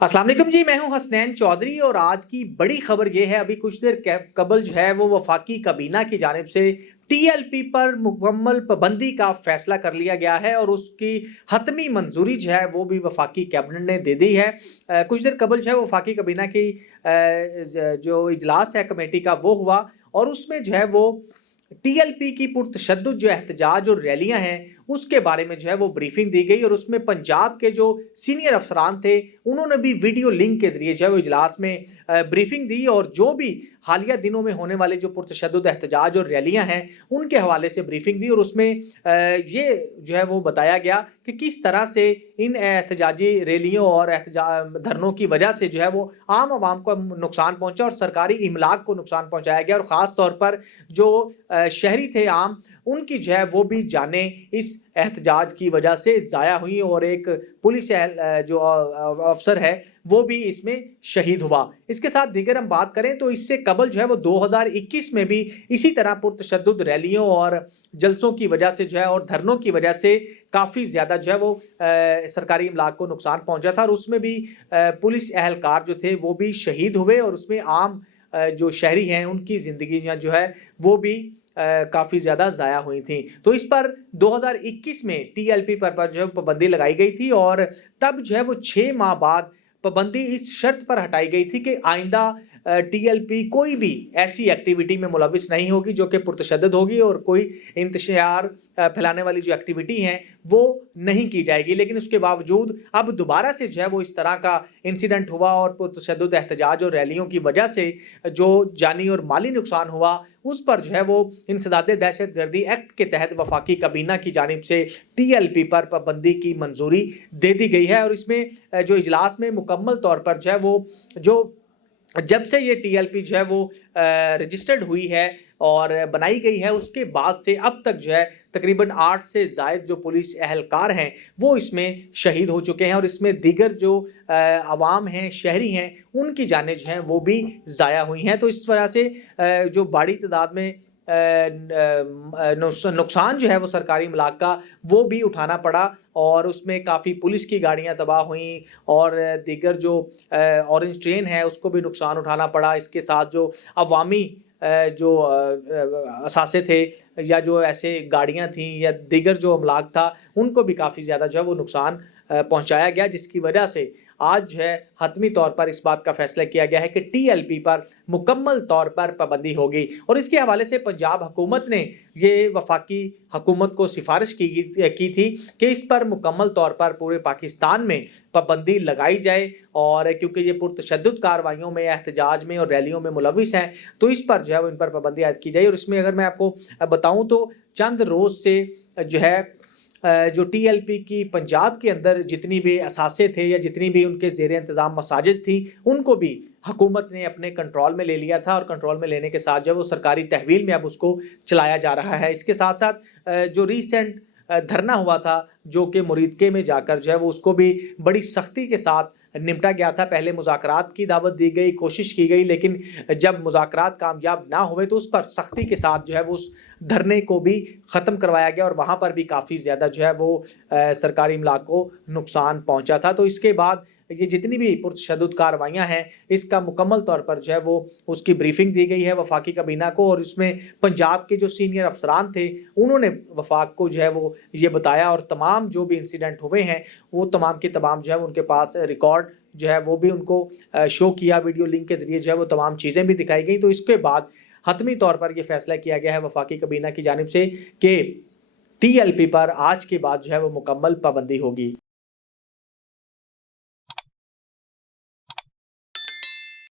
अस्सलाम वालेकुम जी, मैं हूं हसनैन चौधरी और आज की बड़ी खबर यह है, अभी कुछ देर कबल जो है वो वफाकी काबीना की जानिब से टीएलपी पर मुकम्मल पाबंदी का फैसला कर लिया गया है और उसकी हतमी मंजूरी जो है वो भी वफाकी कैबिनेट ने दे दी है। कुछ देर कबल जो है वफाकी काबीना की जो इजलास है कमेटी का वो हुआ और उसमें जो है वो टीएलपी की पुरतशद्दुद जो एहतजाज और रैलियां हैं उसके बारे में जो है वो ब्रीफिंग दी गई और उसमें पंजाब के जो सीनियर अफसरान थे उन्होंने भी वीडियो लिंक के जरिए जो है वो इजलास में ब्रीफिंग दी और जो भी हालिया दिनों में होने वाले जो पुरतशद्दुद एहतजाज और रैलियां हैं उनके हवाले से ब्रीफिंग दी और उसमें ये जो है वो बताया गया कि किस तरह से इन एहतजाजी रैलियों और धरनों की वजह से जो है वो आम आवाम को नुकसान पहुंचा और सरकारी इमलाक को नुकसान पहुंचाया गया और ख़ास तौर पर जो शहरी थे आम उनकी जो है वो भी जानें इस एहतजाज की वजह से ज़ाया हुई और एक पुलिस जो अफसर है वो भी इसमें शहीद हुआ। इसके साथ दीगर हम बात करें तो इससे कबल जो है वो 2021 में भी इसी तरह पुरतशद्दुद रैलियों और जलसों की वजह से जो है और धरनों की वजह से काफ़ी ज़्यादा जो है वो सरकारी इमलाक को नुकसान पहुंचा था और उसमें भी पुलिस एहलकार जो थे वो भी शहीद हुए और उसमें आम जो शहरी हैं उनकी ज़िंदगियाँ जो है वो भी काफ़ी ज़्यादा ज़ाया हुई थी। तो इस पर 2021 में टीएलपी पर जो है पाबंदी लगाई गई थी और तब जो है वो 6 माह बाद पाबंदी इस शर्त पर हटाई गई थी कि आइंदा टीएलपी कोई भी ऐसी एक्टिविटी में मुलविस नहीं होगी जो कि पुरतशद्दुद होगी और कोई इंतशार फैलाने वाली जो एक्टिविटी हैं वो नहीं की जाएगी। लेकिन उसके बावजूद अब दोबारा से जो है वो इस तरह का इंसिडेंट हुआ और पुरतशद्दुद एहतजाज और रैलियों की वजह से जो जानी और माली नुकसान हुआ उस पर जो है वो इंसदाद दहशतगर्दी एक्ट के तहत वफाकी काबीना की जानिब से टीएलपी पर पाबंदी की मंजूरी दे दी गई है। और इसमें जो इजलास में मुकम्मल तौर पर जो है वो जो जब से ये टीएलपी जो है वो रजिस्टर्ड हुई है और बनाई गई है उसके बाद से अब तक जो है तकरीबन 8 से ज़ायद जो पुलिस एहलकार हैं वो इसमें शहीद हो चुके हैं और इसमें दीगर जो अवाम हैं शहरी हैं उनकी जानें जो हैं वो भी ज़ाया हुई हैं। तो इस वजह से जो बड़ी तादाद में नुकसान जो है वो सरकारी इमलाक का वो भी उठाना पड़ा और उसमें काफ़ी पुलिस की गाड़ियां तबाह हुई और दीगर जो ऑरेंज ट्रेन है उसको भी नुकसान उठाना पड़ा। इसके साथ जो अवामी जो असासे थे या जो ऐसे गाड़ियां थीं या दीगर जो अमलाक था उनको भी काफ़ी ज़्यादा जो है वो नुकसान पहुंचाया गया, जिसकी वजह से आज जो है हतमी तौर पर इस बात का फैसला किया गया है कि टीएलपी पर मुकम्मल तौर पर पाबंदी होगी। और इसके हवाले से पंजाब हुकूमत ने ये वफाकी हुकूमत को सिफारिश की थी कि इस पर मुकम्मल तौर पर पूरे पाकिस्तान में पाबंदी लगाई जाए और क्योंकि ये पुरतशद्दुद कार्रवाइयों में एहतजाज में और रैलियों में मुलविस हैं तो इस पर जो है वो इन पर पाबंदी आयद की जाए। और इसमें अगर मैं आपको बताऊँ तो चंद रोज़ से जो है जो टीएलपी की पंजाब के अंदर जितनी भी असासे थे या जितनी भी उनके ज़ेर इंतज़ाम मसाजिद थी उनको भी हुकूमत ने अपने कंट्रोल में ले लिया था और कंट्रोल में लेने के साथ जो वो सरकारी तहवील में अब उसको चलाया जा रहा है। इसके साथ साथ जो रीसेंट धरना हुआ था जो कि मुरीदके में जाकर जो है वो उसको भी बड़ी सख्ती के साथ निपटा गया था। पहले मुज़ाकरात की दावत दी गई, कोशिश की गई, लेकिन जब मुज़ाकरात कामयाब ना हुए तो उस पर सख्ती के साथ जो है वो उस धरने को भी ख़त्म करवाया गया और वहाँ पर भी काफ़ी ज़्यादा जो है वो सरकारी इमलाक को नुकसान पहुँचा था। तो इसके बाद ये जितनी भी पुरतशद्दुद कार्रवाइयाँ हैं इसका मुकम्मल तौर पर जो है वो उसकी ब्रीफिंग दी गई है वफाकी काबीना को और इसमें पंजाब के जो सीनियर अफसरान थे उन्होंने वफाक को जो है वो ये बताया और तमाम जो भी इंसिडेंट हुए हैं वो तमाम के तमाम जो है उनके पास रिकॉर्ड जो है वो भी उनको शो किया, वीडियो लिंक के ज़रिए जो है वो तमाम चीज़ें भी दिखाई गई। तो इसके बाद हतमी तौर पर यह फैसला किया गया है वफाकी काबीना की जानिब से कि टीएलपी पर आज के बाद जो है वो मुकम्मल पाबंदी होगी।